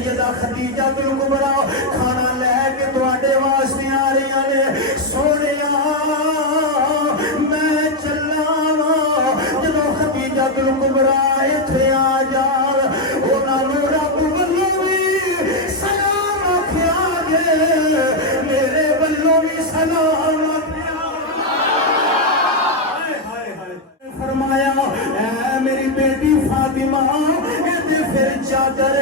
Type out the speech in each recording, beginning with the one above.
سیدہ خدیجہ الکبریٰ کھانا لے کے تواڈے واسطے آ رہی نے سونیا میں چلا وا جدوں خدیجہ الکبریٰ ایتھے آ جاوے انہاں نوں رب والوں بھی سلام آکھیا جے میرے والوں بھی سلام آکھیا فرمایا اے میری بیٹی فاطمہ پھر چادر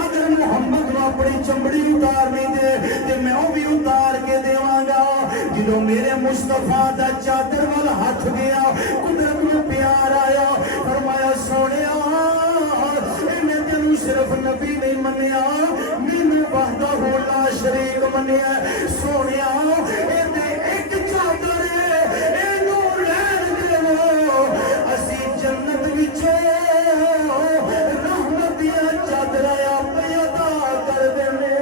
اگر محمد نو اپنی چمڑی اتارنی دے تے میں وہ بھی اتار کے دیواں گا جدوں میرے مصطفیٰ دا چادر وال ہاتھ گیا قدرت نو پیار آیا فرمایا سونیا میں تینوں صرف نبی نہیں منیا مینوں وحدہ لا شریک منیا سونیا اے تے ایک چادر اینوں لین دیو اسی جنت وچوں چادرایا پیدا کر دینے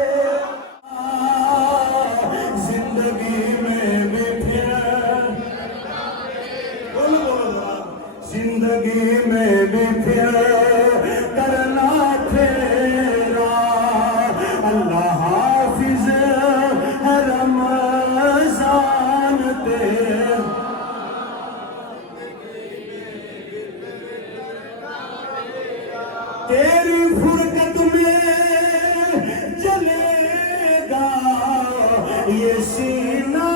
زندگی میں بھی پھر زندگی میں بھی پھر کرنا تیرا اللہ حافظ رمضان تیرا تیری فرقت میں جلے گا یہ سینہ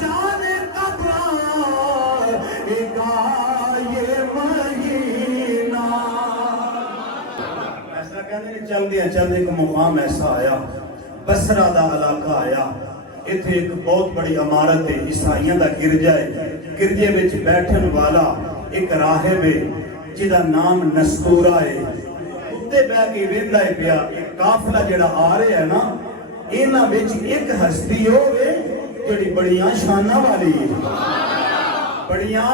جانے کب آئے گا یہ مہینہ ایسا کہتے ہیں چل دیا ایک مقام ایسا آیا بصرہ دا علاقہ آیا اتھے ایک بہت بڑی عمارت ہے عیسائیاں دا گرجا ہے گرجے وچ بیٹھن والا ایک راہب ہے جدا نام نستورہ ہے اتے بہ کے ویندا ہے پیا ایک قافلہ جڑا آ رہا ہے نا انہاں وچ ایک ہستی ہوے جڑی بڑیاں شاناں والی ہے بڑیاں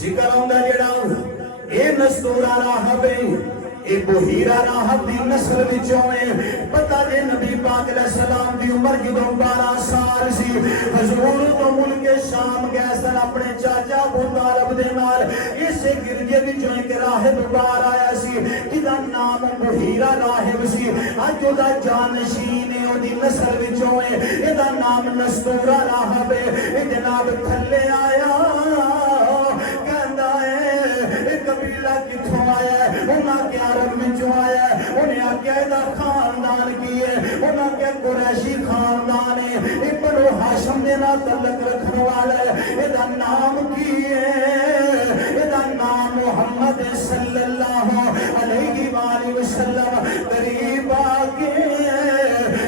ذکر ہوندا جڑا اے نستورہ راہب ہے اے بحیرہ راہب دی نسل وچوں ہے پتہ جے نبی پاک علیہ السلام دی عمر جدوں 12 سال سی حضور تو ملک شام گئے سن اپنے چاچا ابو طالب دے نال اسے گرجے وچوں ایک راہب باہر آیا سی جدا نام بحیرہ راہب سی اج دا جانشین ہے او دی نسل وچوں ہے اے دا نام نستورہ راہب ہے اے جناب تھلے آیا کہندا ہے اے قبیلہ کتھوں آیا ہے انہاں کے عرب وچوں آیا ہے انہیں آکھیا دا خاندان کی ہے انہاں کے قریشی خاندان ہے اے بنو ہاشم دے نال تعلق رکھنے والا ہے اے دا نام کی ہے اے دا نام محمد صلی اللہ علیہ وآلہ وسلم قریب آگے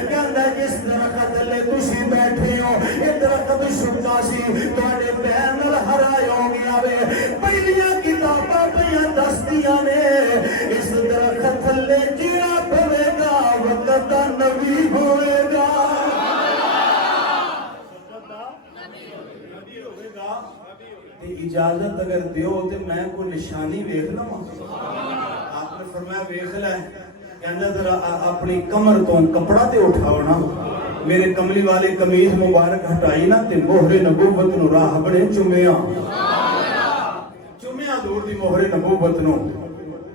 کہندا جس درخت لے تسی بیٹھے ہو اے درخت شکا سی تواڈے پیر نال ہرائے ہو گیا وے پہلیاں کتاباں پیاں دستیاں نے اس درخت لے جڑا پوے گا وقت دا نبی ہوئے گا اجازت اگر دیو تے میں کوئی نشانی ویکھ لواں آپ نے فرمایا ویکھ لے کہندا ذرا اپنی کمر تو کپڑا تے اٹھاؤ نا میرے کملی والے قمیض مبارک ہٹائی نا تے مہر نبوت نو راہب نے چومیا حضور دی مہر نبوت نو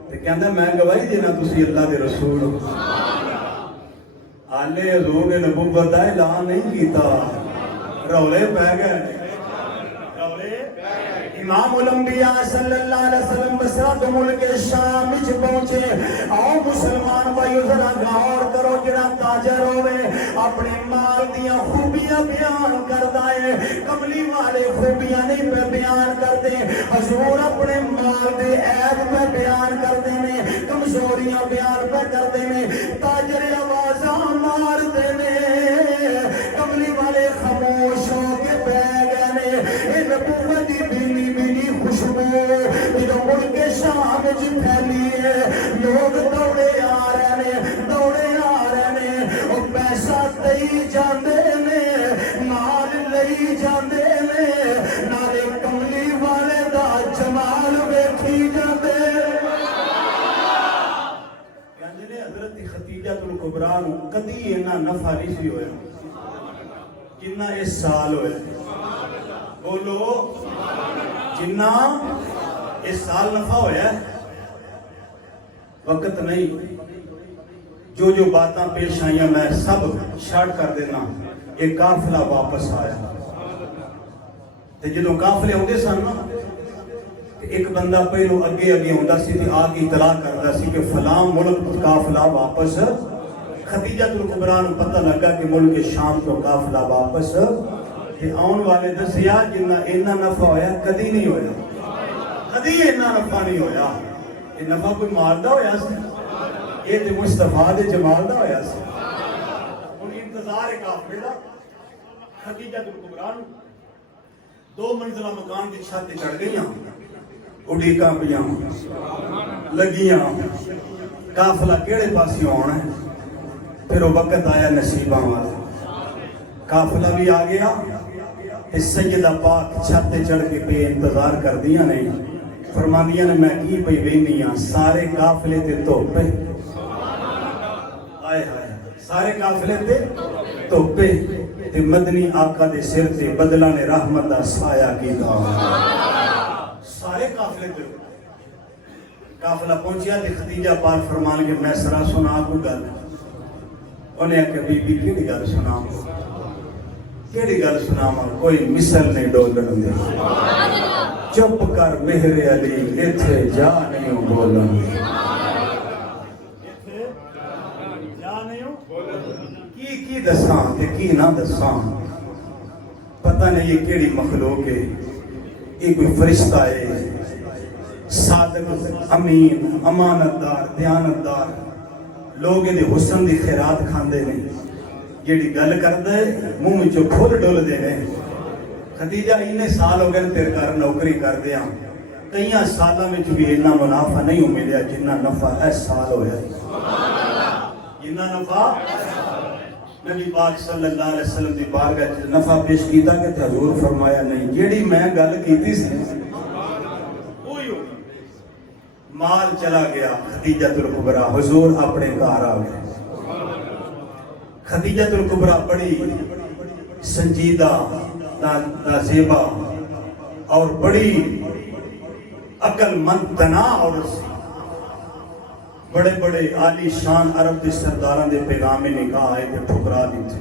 تے کہندا میں گواہی دینا تسی اللہ دے رسول ہو آلے حضور نے نبوت دا اعلان نہیں کیتا رولے پہ گئے امام الانبیاء صلی اللہ علیہ وسلم بصرہ تو ملک شام وچ پہنچے آؤ مسلمان بھائیو ذرا غور کرو جڑا تاجر ہوے اپنے مال دیاں خوبیاں بیان کردا ہے کملی والے خوبیاں نہیں پہ بیان کرتے حضور اپنے مال دے عیب پہ بیان کرتے ہیں کمزوریاں بیان پہ کرتے ہیں تاجر آوازاں مارتے ہیں کملی والے خاموش ہو کے بہ گئے نے اے نبوت دی خوشبو جدوں ملک شام وچ پھیلی ہے لوگ دوڑے آ رہے نے او پیسہ دئی جاندے نے مال لئی جاندے نے نالے کملی والے دا جمال ویکھی جاندے کہندے نے حضرت خدیجہ الکبریٰ نوں کدی اینا نفع نہیں سی ہویا جنہ اس سال ہویا بولو جنہ اس سال نفع ہویا ہے وقت نہیں، جو باتاں پیش آئیں میں سب چھاڑ کر دینا. ایک قافلہ واپس آیا تے جدوں قافلے ہوندے سن نا، ایک بندہ پہلو اگے ہوندا سی تے آ کے اطلاع کردا سی کہ فلاں ملک قافلہ واپس. خدیجہ الکبریٰ نوں پتہ لگا کہ ملک شام تو قافلہ واپس تے آن والے دسیا جنہ اینا نفع ہویا کدی نہیں ہویا، کدی اینا نفع نہیں ہویا. یہ نفع کوئی مال دا ہویا سی، یہ تے مصطفیٰ دے جمال دا ہویا سی. ہن انتظار ہے قافلے دا. خدیجہ الکبریٰ 2 منزلہ مکان کی چھت چڑھ گئیاں، اڈیکاں پیاں لگیاں قافلہ کیڑے پاسیوں آنا ہے. پھر وہ وقت آیا نصیباں والا، قافلہ بھی آ گیا. سیدہ پاک چھت چڑھ کے پہ انتظار کر دیا نہیں، فرماندیاں نے میں کی پہ وینی ہاں سارے قافلے تے توپے. آئے ہائے سارے قافلے تے توپے تے مدنی آقا دے سر تے بدلہ نے رحمت دا سایہ کی تھا. سارے قافلے تے قافلہ پہنچیا تے خدیجہ پاک فرمان کے میں سرا سنا کو گل. انہیں کہ بی بی کیڑی گل سنا، کیڑی گل سنا، کوئی مثل نہیں ڈولن دے. چپ کر مہر علی ایتھے جا نہیں بولن. کی دساں تے کی نہ دساں، پتہ نہیں یہ کیڑی مخلوق ہے. یہ کوئی فرشتہ ہے، صادق امین امانتدار دیانتدار. لوگ یہ حسن دی خیرات کھاندے نہیں، جیڑی گل کردا ہے منہ وچوں پھل ڈولدے نے. خدیجہ انہیں سال ہو گئے تیرے گھر نوکری کر دیا، کئیاں سالاں وچ بھی اتنا منافع نہیں ملیا جنہ نفع اس سال ہویا. جنہ نفع نبی پاک صلی اللہ علیہ وسلم دی بارگاہ وچ نفع پیش کیتا کہ حضور فرمایا نہیں جیڑی میں گل کیتی سی وہی ہو. مال چلا گیا. خدیجہ الکبریٰ حضور اپنے گھر آ گئے. خدیجہ الکبریٰ بڑی سنجیدہ نازیبہ اور بڑی عقل مند تنا عورت سی. بڑے بڑے عالی شان عرب کے سرداراں دے پیغام نکاح آئے تے ٹھکرا دیتے.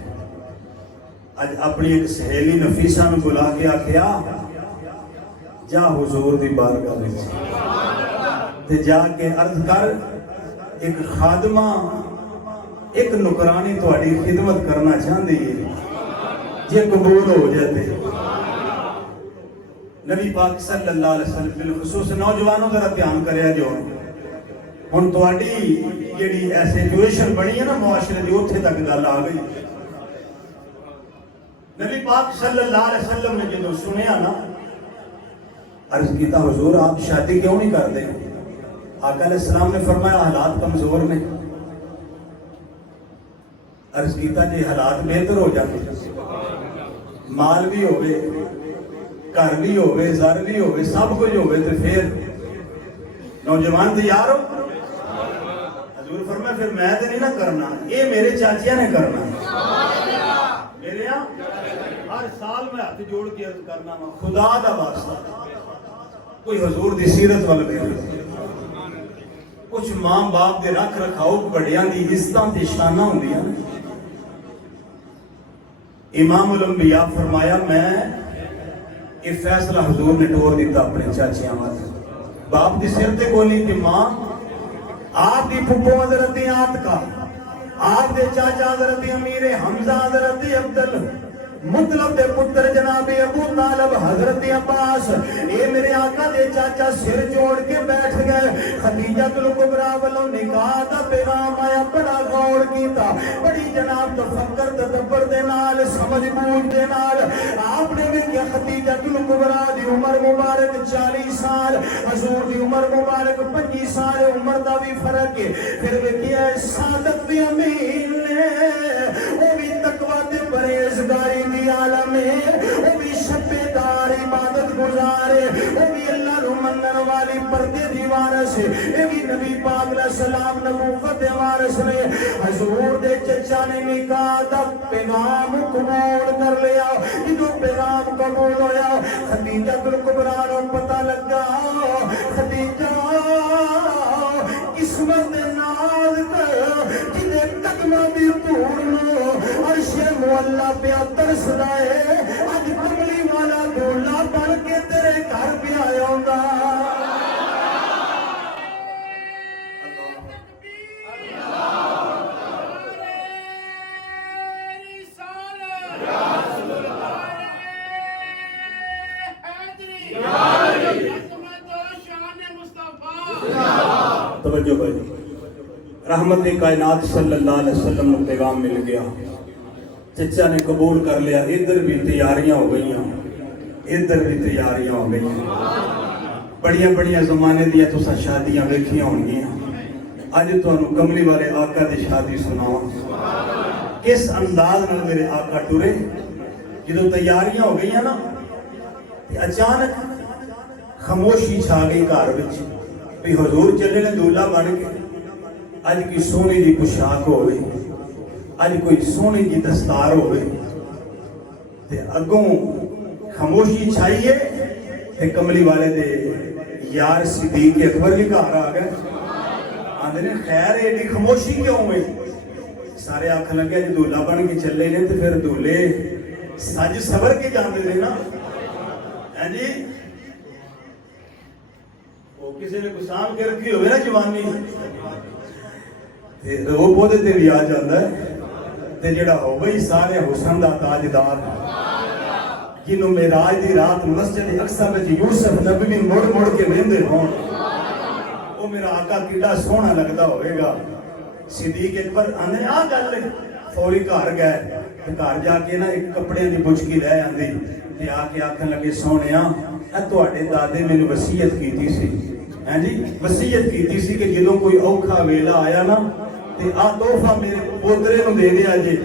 اج اپنی ایک سہیلی نفیسہ نو بلا کے آکھیا جا حضور دی بارگاہ وچ تے جا کے عرض کر ایک خادمہ ایک نکرانی تہاڈی خدمت کرنا چاہندی ہے، جے قبول ہو جاتے. نبی پاک صلی اللہ علیہ وسلم بالخصوص نوجوانوں ذرا دھیان کریا جو ہن تہاڈی جیڑی سچویشن بنی ہے نا معاشرے دی اوتھے تک گل آ گئی. نبی پاک صلی اللہ علیہ وسلم نے جدوں سنیا نا عرض کیتا حضور آپ شادی کیوں نہیں کرتے؟ آقا علیہ السلام نے فرمایا حالات کمزور نے. عرض کیتا جی حالات بہتر ہو جاتے، مال بھی ہوئے، گھر بھی ہوئے، زر بھی ہوئے، سب کچھ ہوئے تو پھر نوجوان تیار ہو. حضور فرمایا پھر میں تو نہیں نہ کرنا، یہ میرے چاچیاں نے کرنا. میرے یہاں ہر سال میں ہاتھ جوڑ کے عرض کرنا خدا دا واسطہ کوئی حضور دی سیرت وال گئے، کچھ ماں باپ دے رکھ رکھاؤ بڑیاں دی عزتاں تے شاناں ہوندیاں. امام الانبیاء فرمایا میں یہ فیصلہ حضور نے ٹور دیتا اپنے چاچیاں والے. باپ دی سر تے کولی تے ماں آپ دی پھپھو حضرت عاتکہ، آپ دے چاچا حضرت امیر حمزہ حضرت عبدال مطلب دے پتر جناب ابو طالب حضرت عباس. اے میرے آقا دے چاچا سر جوڑ کے بیٹھ گئے. خدیجہ الکبریٰ والوں نکاح دا پیغام آیا، بڑا غور کیتا، بڑی جناب تفکر تدبر دے نال سمجھ بوجھ دے نال آپ نے بھی کیا. خدیجہ الکبریٰ دی عمر مبارک 40 سال، حضور دی عمر مبارک 25 سال، عمر دا بھی فرق ہے. پھر بھی کیا صادق دی امین نے وہ بھی تقوی تے پرہیزگاری دی عالم ہے، وہ بھی شبیدار عبادت گزارے، وہ بھی اللہ رو منن والی پردے دی وارث ہے. یہ بھی نبی پاک علیہ السلام نبوت دے وارث نے. حضور دے چچا نے نکاح دا پیغام قبول کر لیا. جدو پیغام قبول ہویا خدیجہ الکبریٰ نو پتہ لگا خدیجہ کس عصمت ناز جنہیں قدمہ بھی پورنو عرش مولا پیا ترسدا ہے اج کملی والا دولا بن کے تیرے گھر پہ آیا ہوندا توجہ بھائی رحمت کائنات صلی اللہ علیہ وسلم کو پیغام مل گیا چچا نے قبول کر لیا ادھر بھی تیاریاں ہو گئی ادھر بھی تیاریاں ہو گئی بڑیاں بڑیاں زمانے دیا تو شادیاں ویکھیاں ہوں گی اج تانوں کملی والے آقا دی شادی سناواں کس انداز نال میرے آقا ٹرے جدوں تیاریاں ہو گئی نا اچانک خاموشی چھا گئی گھر وچ بھی حضور چلے نے دولہا بن کے اج کی سونی دی پوشاک ہوئے اج کوئی سونی دی دستار ہوئے تے اگوں خاموشی چھائیے تے کملی والے دے یار صدیق اکبر کے گھر آ گئے آندے نے خیر ایڈی خاموشی کیوں ہوئے سارے آنکھ لگے جی دولہا بن کے چلے نے تے پھر دولے سج صبر کے جاندے نے نا جی کسی نے گسان کے رکھی ہوئے نا جوانی رو پودے تے بھی آ جاندہ ہے تے جڑا ہو گئی سارے حسن دا تاجدار جنہوں معراج دی رات مسجد اقصی میں یوسف نبی مڑ مڑ کے ویندے ہون وہ میرا آقا کیڑا سونا لگتا ہوئے گا صدیق اکبر آنے آ گل فوری گھر گئے گھر جا کے نا ایک کپڑے دی بچکی لے آندی تے آ کے آکھن لگے سونیا اے تواڈے دادے مینوں وصیت کیتی سی ہیں جی وصیت کیتی سی کہ جدوں کوئی اوکھا ویلا آیا نا تے آ تحفہ میرے پوترے نوں دے دیا جے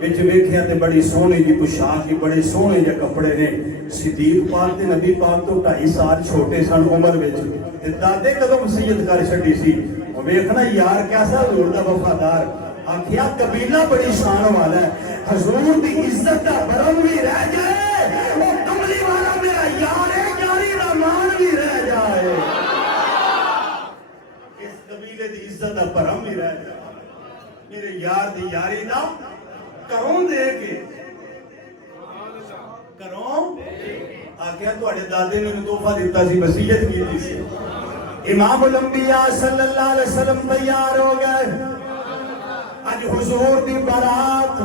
وچ ویکھیا تے بڑی سونی دی پوشاک بڑے سونے جے کپڑے نے صدیق پاک تے نبی پاک تو 2.5 سال چھوٹے سن عمر وچ تے دادے کدوں وصیت کر چھڈی سی او ویکھنا یار کیسا حضور دا وفادار آکھیا قبیلہ بڑی شان والا ہے حضور دی عزت دا برم بھی رہ جائے او کملی والا میرا یار ہے یاری دا مان بھی رہ جائے اس قبیلے دی عزت دا برم بھی رہ جائے میرے یار دی یاری دا کروں دے کے کروں آکھیا تواڈے دادے نے تحفہ دیتا سی وصیت کیتی سی امام الانبیاء صلی اللہ علیہ وسلم تیار ہو گئے آج حضور دی بارات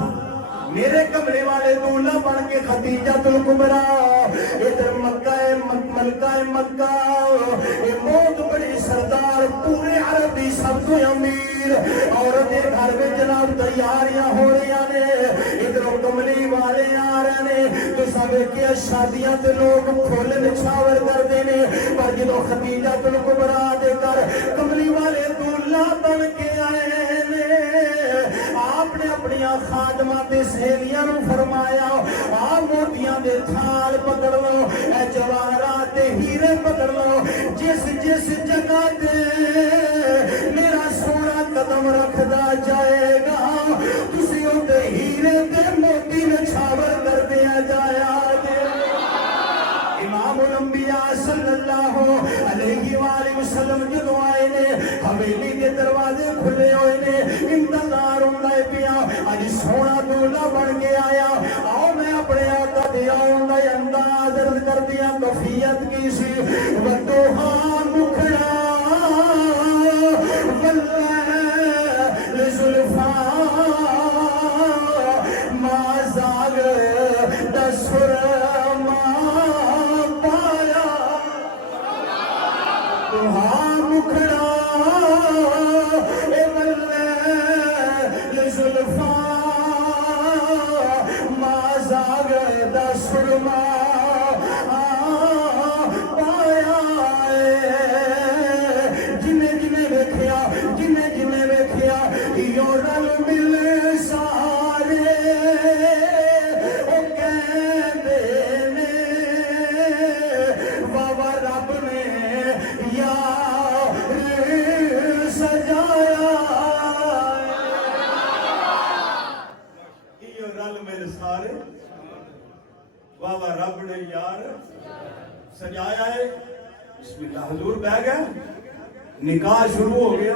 میرے کمرے والے دولہا بن کے خدیجہ الکبریٰ ادھر مکہ ملکہ مکہ یہ موت بڑی سردار پورے عرب دی سب تو امیر عورت گھر میں جناب تیاریاں ہو رہی نے ادھر کملی والے آ رہے نے تو سب کے شادیاں تے لوگ کھول نچھاور کر دینے پر جدو خدیجہ الکبریٰ دے کر کملی والے دولہا بن کے آئے نے آپ نے اپنی خادمہ تے سہیلیاں نو فرمایا آ موتیاں دے تھال پکڑ لو اے جواہرات تے ہیرے پکڑ لو جس جس جگہ تے میرا سونا قدم رکھدا جائے گا تسی اوتے ہیرے تے موتی نچھاور کر دیا جایا جے امام الانبیاء صلی اللہ علیہ وآلہ وسلم جدو آئے نے حویلی کے دروازے کھلے ہوئے نے انتظار ہوندے پیا اج سونا دولہا بن کے آیا آؤ میں اپنے آقا دے آؤں دا انداز عرض کر دیا کفیت کی سی ودوہا مکھڑا واللیل زلفا ما زاگ دسر رب نے یار سجایا ہے بسم اللہ حضور بہ گئے نکاح شروع ہو گیا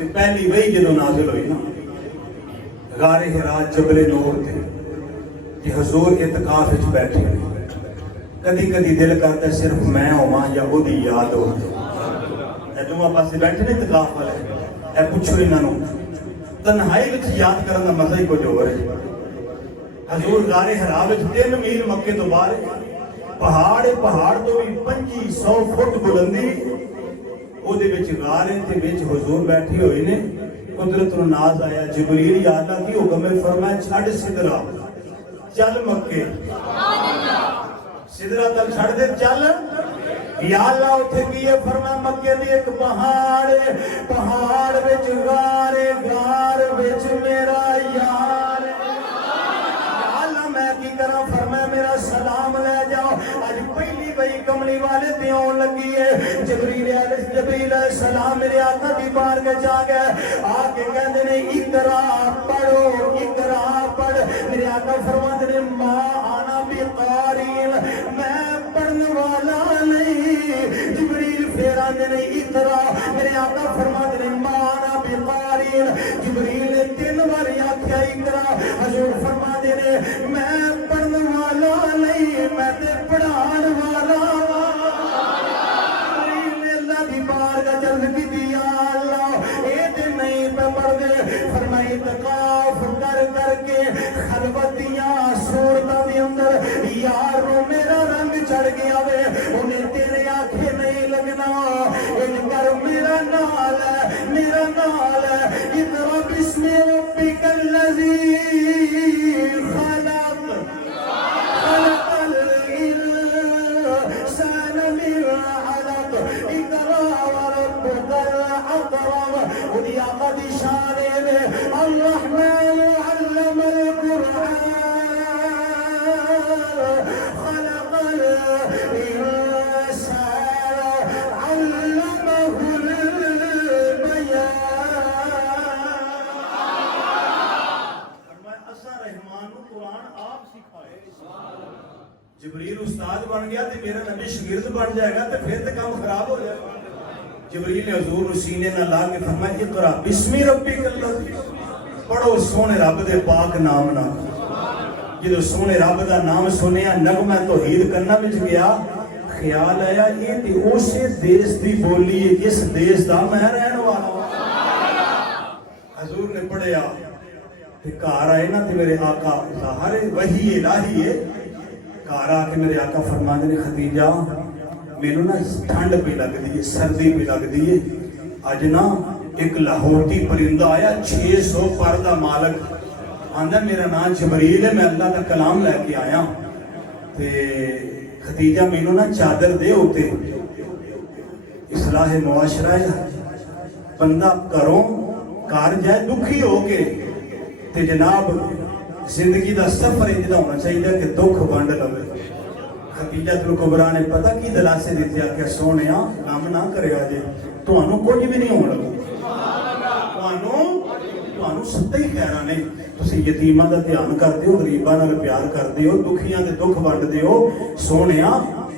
تے پہلی وہی جدوں نازل ہوئی نا غار ہرا جبل نور تے کہ حضور اعتکاف وچ بیٹھے نے کدی کدی دل کرتا صرف میں ہوواں یا وہی یاد ہو اے دوواں پاسے بیٹھے نے اعتکاف والے اے پوچھو انہاں نوں تنہائی وچ یاد کرن دا مزہ ہی کچھ ہور ہے حضور غار ہرا وچ 3 میل مکے تو باہر پہاڑ تو بھی 2500 فٹ بلندی او دے وچ غار تے وچ حضور بیٹھے ہوئے نے قدرت نو ناز آیا جبریل یا اللہ کی حکم ہے فرمایا چھڑ سدرا چل مکے سدرا تل چھڑ دے چل یا اللہ اتھے کی ہے فرمایا مکے دی ایک پہاڑ وچ غار وچ میرا یار یا اللہ میں کی کرا فرمایا میرا سلام لے جاؤ آج پہلی بھئی کملی والے دیوں لگی ہے جبریل علیہ السلام میرے آقا دی بار کے جا گئے آکے کہندے نے اقرا پڑھ میرے آقا فرماتے نے ما آنا بقارین میں پڑھنے والا نہیں جبریل پھر آندے نے اقرا میرے آقا فرماتے نے ما آنا بقارین جبریل نے 3 بار آکھیا اقرا حضور فرماتے نے میں پڑھنے والا نہیں میں تے پڑھان والا فرمائی تقاف کر کے خلوتیاں صورتاں دے اندر یار رو میرا رنگ چڑھ گیا وے انہیں تیرے آنکھیں نہیں لگنا ان کر میرا نال ہے اقرا بسم ربک الذی خلق الانسان من علق اقرا وربک الاکرم انہیں آقا دی شان الرحمن علم القرآن خلق الإنسان علمه البيان فرمایا اسا رحمان قرآن آپ سکھائے جبریل استاد بن گیا تو میرا نبی شاگرد بن جائے گا تو پھر تو کام خراب ہو جائے گا جبریل نے حضور سینے نہ لا کے فرمایا اقرا بسم ربک الذی پڑھو سونے رب دے پاک نام نہ جدو سونے رب دا نام سنیا نغمہ توحید کرنا وچ گیا خیال آیا یہ تے اسی دیس دی بولی ہے جس دیس دا میں رہن والا حضور نے پڑھیا تے گھر آئے نا تے میرے آقا ظاہر وحی الہی ہے گھر آ کے میرے آقا فرماندے نے خدیجہ میرے نا ٹھنڈ پہ لگ دی ہے سردی پہ لگ دی ہے اج نا ایک لاہورتی پرندہ آیا 600 پر دا مالک آندہ میرا نام جبریل ہے میں اللہ کا کلام لے کے آیا تے خدیجہ مینوں نا چادر دے ہوتے اصلاح معاشرہ بندہ کروں کار جائے دکھی ہو کے تے جناب زندگی دا سفر انجدہ ہونا چاہیے کہ دکھ بانڈ لگے خدیجہ الکبریٰ نے پتہ کی دلاسے دیتے آکے سونیا نام نہ کرے آجے تو انہوں کچھ بھی نہیں ہونا لگا تو انہوں ستے ہی کہنا نہیں تو سے یتیمہ دا دھیان کر دیو غریبہ نال پیار کر دیو دکھیاں دے دکھ بانڈ دیو سونیا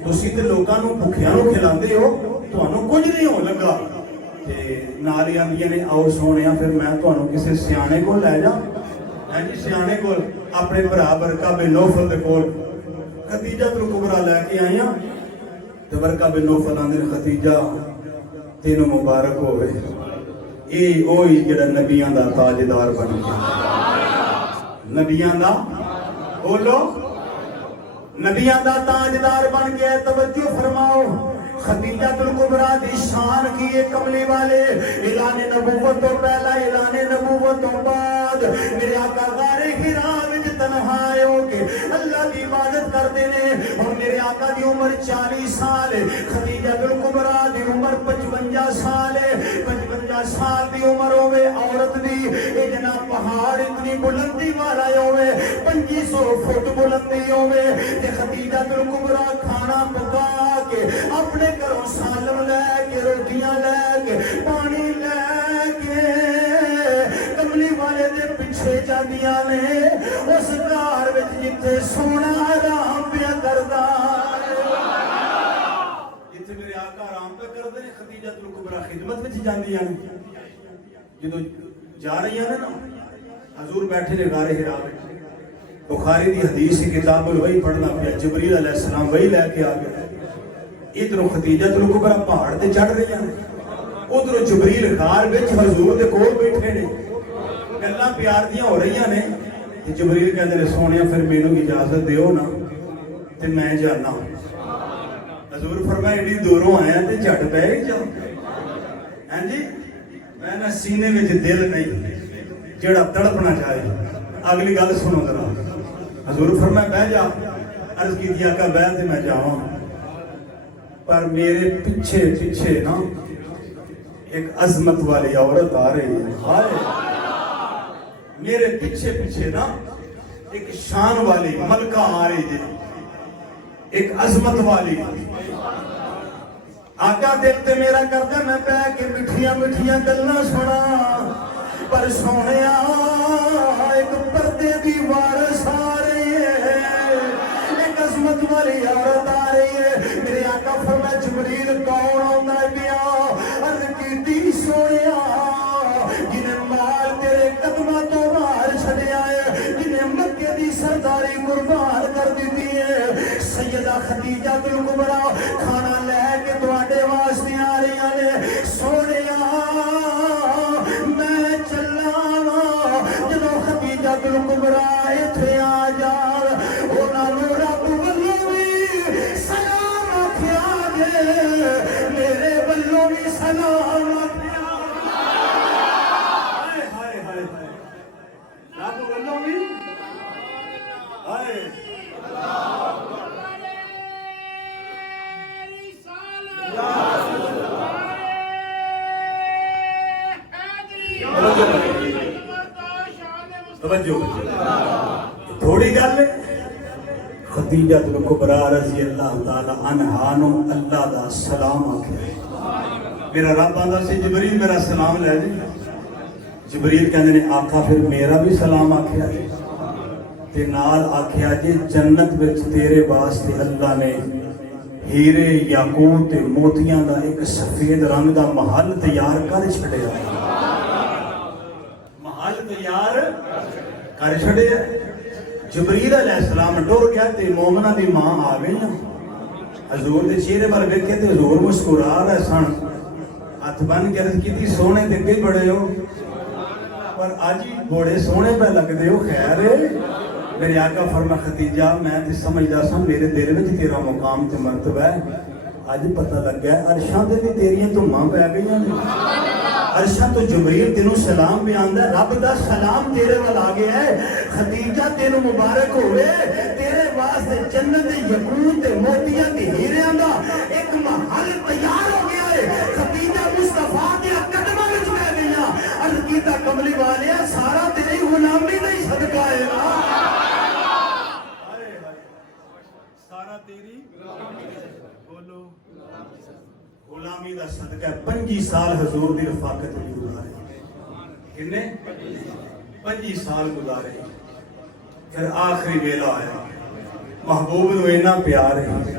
تو سیدھے لوگاں نوں بھکھیاں نوں کھلا دیو تو انہوں کچھ نہیں ہونا لگا نالی آندیاں نے آؤ سونیا پھر میں تو انہوں کسے سیانے کو لے جا سیانے کو اپنے برا برکہ بن نوفل دے کول خدیجہ الکبریٰ لے کے آئیاں تو برکہ بن نوفل آندے خدیجہ تینوں مبارک ہوئے اے اوہی جڑا نبیاں دا تاجدار بن گیا نبیاں دا بولو نبیاں دا تاجدار بن گیا توجہ فرماؤ خدیجہ الکبریٰ دی شان کی کملی والے اعلان نبوت تو پہلا اعلان نبوت تو بعد میرے آقا غار حرا وچ تنہا ہو کے اللہ کی عبادت کرتے نے اور میرے آقا دی عمر 40 سال خدیجہ الکبریٰ دی عمر 55 سال 55 سال دی عمر ہوے عورت دی اے جناب پہاڑ اتنی بلندی والا ہوے 2500 فٹ بلندی ہوے تے خدیجہ الکبریٰ کھانا پکا کے اپنے گھروں سالم لے کے روٹیاں لے کے پانی لے کے کملی والے دے پیچھے جاندیاں نے اس گھر وچ جتھے سونا آرام پیا کردا جتھے میرے آقا آرام پہ کردے نے خدیجہ الکبریٰ خدمت وچ جاندیاں نے جدو جا رہی ہیں نا حضور بیٹھے نے غار حرا بخاری دی حدیث کی کتاب وہی پڑھنا پیا جبریل علیہ السلام وہی لے کے آ گئے ادھر خدیجہ الکبریٰ پہاڑ تے چڑھ رہی ہیں ادھر جبریل غار وچ حضور دے کول بیٹھے نے گلاں پیار دیاں ہو رہی نے تے جبریل کہندے نے سونیا پھر مینوں اجازت دیو نا تے میں جانا حضور فرمایا ایڈی دوروں آیا تے جھٹ پہ ہی جاؤ ہاں جی میں نہ سینے وچ دل نہیں جڑا تڑپنا چاہے اگلی گل سنو ذرا حضور فرمایا بہ جا عرض کی دیا کہ بہ تے میں جاواں پر میرے پیچھے پیچھے نا ایک عظمت والی عورت آ رہی ہے ہائے میرے پیچھے پیچھے نا ایک شان والی ملکہ آ رہی ہے ایک عظمت والی آقا دل تے میرا کرتا میں پہ کے مٹھیاں مٹھیاں گلاں سنا پر سونیا ایک پردے دی وارث آ رہی ہے ایک عظمت والی عورت آ رہی ہے میرے آقا فرمایا جبریل کون آندا ہے پیا عرض کیتی سونیا جنہیں مال تیرے قدماں تو باہر چھڑیا ہے جنہیں مکے دی سرداری قربان کر دیتی ہے سیدہ خدیجہ الکبریٰ کھانا لے کے تواڈے واسطے آ رہی نے سونیا میں چلا جدو خدیجہ الکبریٰ ایتھے آ جا انہاں نوں رب والوں بھی سلام آکھیا جے میرے والوں بھی سلام آکھیا ہائے ہائے ہائے رب والوں بھی ہائے تھوڑی گل خدیجہ الکبریٰ رضی اللہ تعالی عنہا نو اللہ دا سلام آکھیا میرا رب آندا سی جبریل میرا سلام لے جی جبریل کہندے نے آقا پھر میرا بھی سلام آکھیا تے نال آکھیا جی جنت وچ تیرے واسطے اللہ نے ہیرے یاقوت تے موتیاں دا ایک سفید رنگ دا محل تیار کر چھڑیا محل تیار کر چھڑیا جبریل علیہ السلام ٹر گیا تے مومنہ دی ماں آ گئی نا حضور دے چہرے پر ویکھے تے حضور مسکرا رہے سن ہاتھ بن کے عرض کیتی سونے تے کئی بڑے ہو پر آج ہی بڑے سونے پہ لگدے ہو خیر میرے آقا فرما خدیجہ میں تے سمجھدا سا میرے دل وچ تیرا مقام تے مرتبہ ہے اج پتہ لگ گیا عرشاں تے بھی تیریاں دھوماں پہ گئیاں نے عرشاں تو جبریل تینوں سلام بھی آندا ہے رب دا سلام تیرے ول آ گیا ہے خدیجہ تینوں مبارک ہوئے تیرے واسطے جنت دے یاقوت تے موتیاں تے ہیریاں دا ایک محل تیار ہو گیا ہے خدیجہ مصطفیٰ دے قدماں وچ بیٹھ گئیاں عرض کیتا کملی والیا سارا تیری غلامی دا ہی صدقہ ہے نا سارا تیری بولو غلامی دا صدقہ 25 سال حضور دی رفاقت میں گزارے کتنے 25 سال گزارے پھر آخری ویلا آیا محبوب نو اینا پیار ہے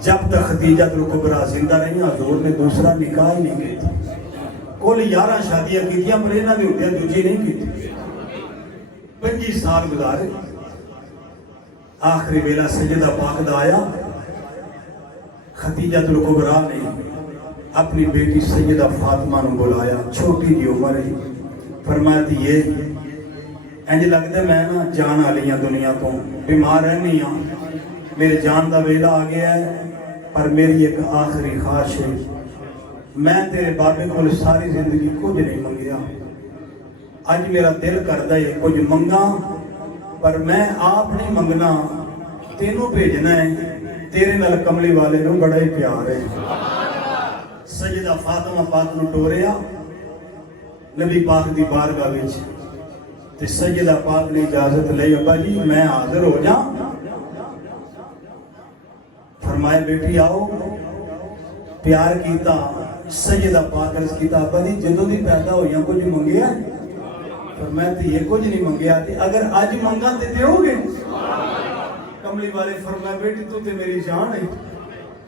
جب تک خدیجہ الکبریٰ زندہ رہی حضور نے دوسرا نکاح ہی نہیں کیتا کل 11 شادیاں کیتیاں پر انہاں نے ہوندیاں دوجی نہیں کیتی 25 سال گزارے آخری ویلا سیدہ پاک دا آیا خدیجہ الکبریٰ نے اپنی بیٹی سیدہ فاطمہ نو بلایا چھوٹی دی عمر ہے فرمایا تھی یہ انج لگتا میں نا جان آلیاں دنیا تو بیمار رہنی ہاں میرے جان دا ویلا آ گیا ہے پر میری ایک آخری خواہش ہے میں تیرے بابے کو ساری زندگی کچھ نہیں منگیا اج میرا دل کردا ہے کچھ منگا پر میں آپ نہیں منگنا تینوں بھیجنا ہے تیرے نال کملی والے نو بڑا ہی پیار ہے سیدہ فاطمہ پاک نو ٹوریا نبی پاک دی بارگاہ وچ تے سیدہ پاک نے اجازت لئی ابا جی میں حاضر ہو جا فرمائے بیٹی آؤ پیار کیتا سیدہ پاک عرض کیتا ابا جی جدوں دی پیدا ہوئیاں کچھ منگیا فرمایا تے یہ کچھ نہیں منگیا تے اگر اج منگا تے دیو گے کملی والے فرمایا بیٹی تو تے میری جان ہے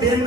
3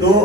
2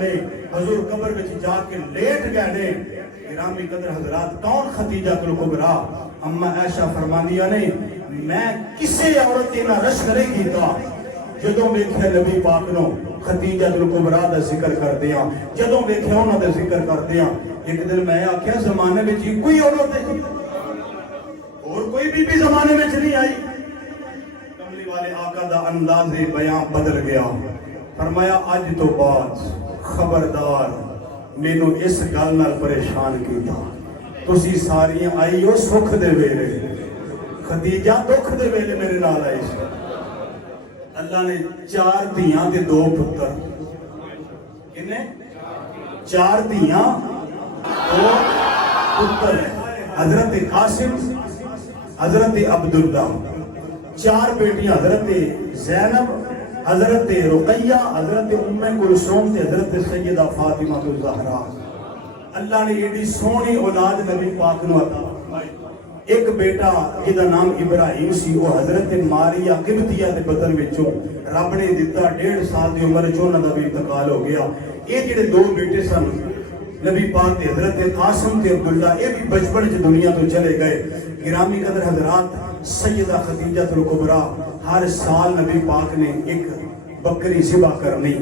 نے حضور قبر وچ جا کے لیٹ گئے نے گرامی قدر حضرات کون خدیجہ الکبریٰ اما عائشہ فرماندیاں نے میں کسے عورت نہ رشک نہیں کیتا جدوں ویکھیا نبی پاک نو خدیجہ الکبریٰ دا ذکر کردے ہاں جدوں ویکھیا انہاں دا ذکر کردے ہاں ایک دن میں آکھیا زمانے وچ کوئی عورت نہیں اور کوئی بھی زمانے وچ نہیں آئی کملی والے آقا دا انداز بیان بدل گیا فرمایا اج تو بعد خبردار مینوں اس گل نال پریشان کیتا تسی ساریاں آئی ہو سکھ دے ویلے خدیجہ دکھ دے ویلے میرے نال آئی سی اللہ نے 4 دھیاں تے 2 پتر کنے 4 دھیاں 2 پتر حضرت قاسم حضرت عبداللہ 4 بیٹیاں حضرت زینب حضرت رقیہ حضرت ام کلثوم تے حضرت سیدہ فاطمہ الزہرا اللہ نے ایڈی سونی اولاد نبی پاک نو عطا فرمائی ایک بیٹا جدا نام ابراہیم سی وہ حضرت ماریا قبطیہ دے بدن وچوں رب نے دتا 1.5 سال دی عمر چ انہاں دا بھی انتقال ہو گیا یہ جڑے 2 بیٹے سن نبی پاک دے حضرت قاسم تے عبداللہ یہ بھی بچپن چ دنیا تو چلے گئے گرامی قدر حضرات سیدہ خدیجہ الکبریٰ ہر سال نبی پاک نے ایک بکری ذبح کرنی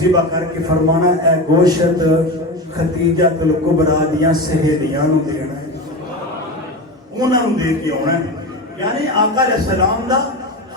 ذبح کر کے فرمانا اے گوشت خدیجہ الکبریٰ دیاں سہیلیاں نو دینا ہے انہاں نو دے کے آنا ہے یعنی آقا علیہ السلام دا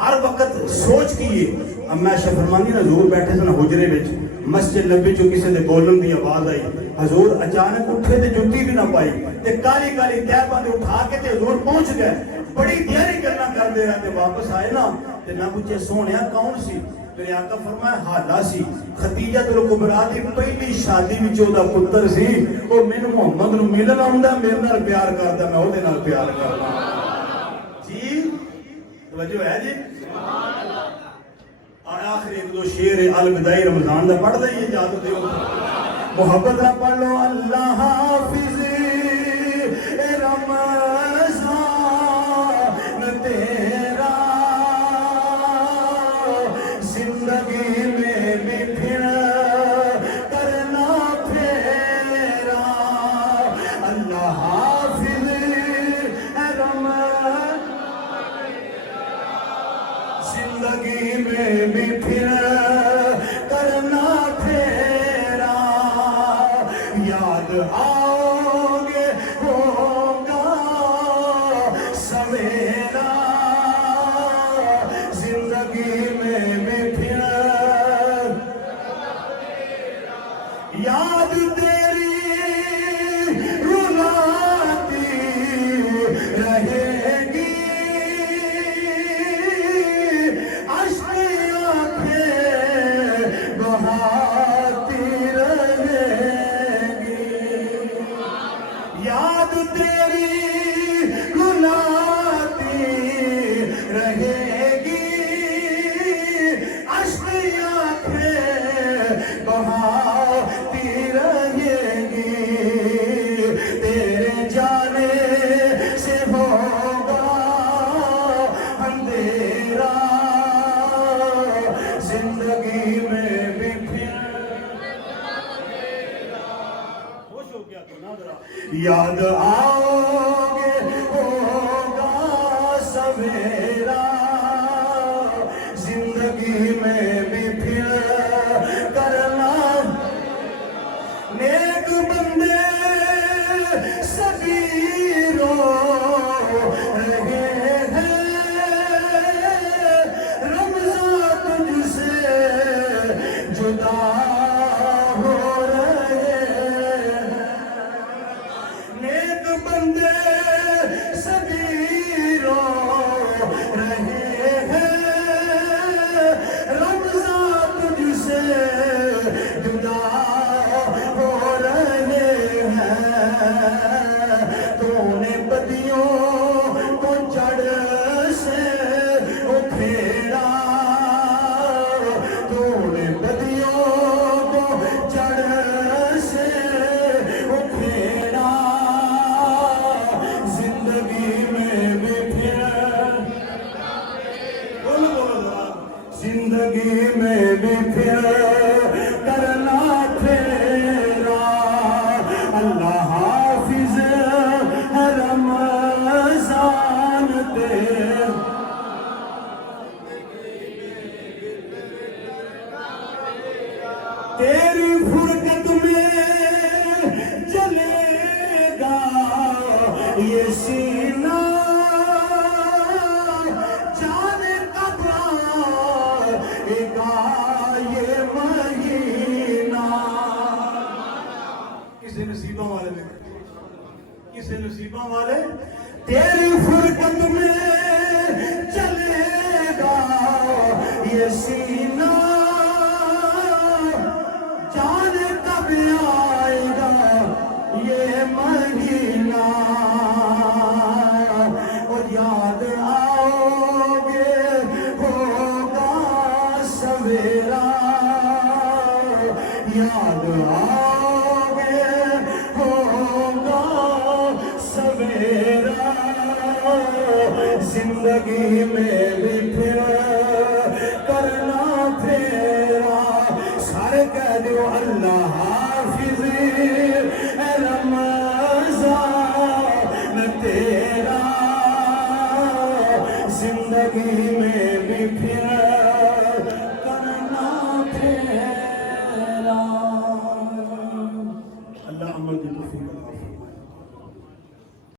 ہر وقت سوچ کیے اما عائشہ فرماندی نا حضور بیٹھے سن حجرے وچ مسجد نبی چوں کسی دے بولن دی آواز آئی حضور اچانک اٹھے تے جُتی بھی نہ پائی تے کالی کالی تہباں تے اٹھا کے تے حضور پہنچ گئے بڑی دیاری کرنا کر دے رہے تے واپس آئے نا تے نہ پوچھے سونیا کون سی میرے آقا فرمایا حالہ سی خدیجہ الکبریٰ دی پہلی شادی وچ او دا پتر سی او مینوں محمد نو ملن آوندا میرے نال پیار کردا میں او دے نال پیار کردا جی توجہ ہے جی سبحان اللہ آخر 1-2 شعر الوداعی رمضان دا پڑھ دئیے اجازت دیو محبت نہ پڑھ لو اللہ حافظ رمضان تیرا زندگی میں بھی پھر کرنا پھیرا اللہ حافظ رمضان زندگی میں بھی پھر کرنا پھیرا یاد آؤ گے ہوگا سویرا زندگی میں بھی پھر یاد تیری رلاتی رہے گی عشق آنکھیں بہاتی رہے گی یاد تیری رلاتی رہے گی عشق آنکھیں بہاتی رہے گی تیرے جانے سے ہوگا اندھیرا زندگی میں بھی پھر خوش ہو گیا تو ناظرہ یاد آؤ گے ہوگا سویرا زندگی میں بھی پھر کرنا نیک بندے سبھی رو رہے ہیں رمضان تجھ سے جدا ہو رہے ہیں نیک بندے سبھی رو رہے ہیں رمضان تجھ سے جدا ہو رہے ہیں تو نے بدیوں کو جڑ سے اکھیڑا تو نے بدیوں کو جڑ سے اکھیڑا زندگی میں بھی پھر بولو بولو ذرا زندگی میں بھی پھر کرنا پھر تیری فرقت میں جلے گا یہ سینہ جانے کب آئے گا یہ مہینہ کسی نصیبوں والے میں کسی نصیبوں والے تیری فرقت میں چلے گا یہ سینہ جانے کب آئے گا یہ مہینہ اور یاد آؤ گے ہوگا سویرا یاد آؤ گے ہوگا سویرا زندگی میں بھی پھر کرنا پھیرا سارے کہہ دو اللہ حافظ اے رمضان تیرا زندگی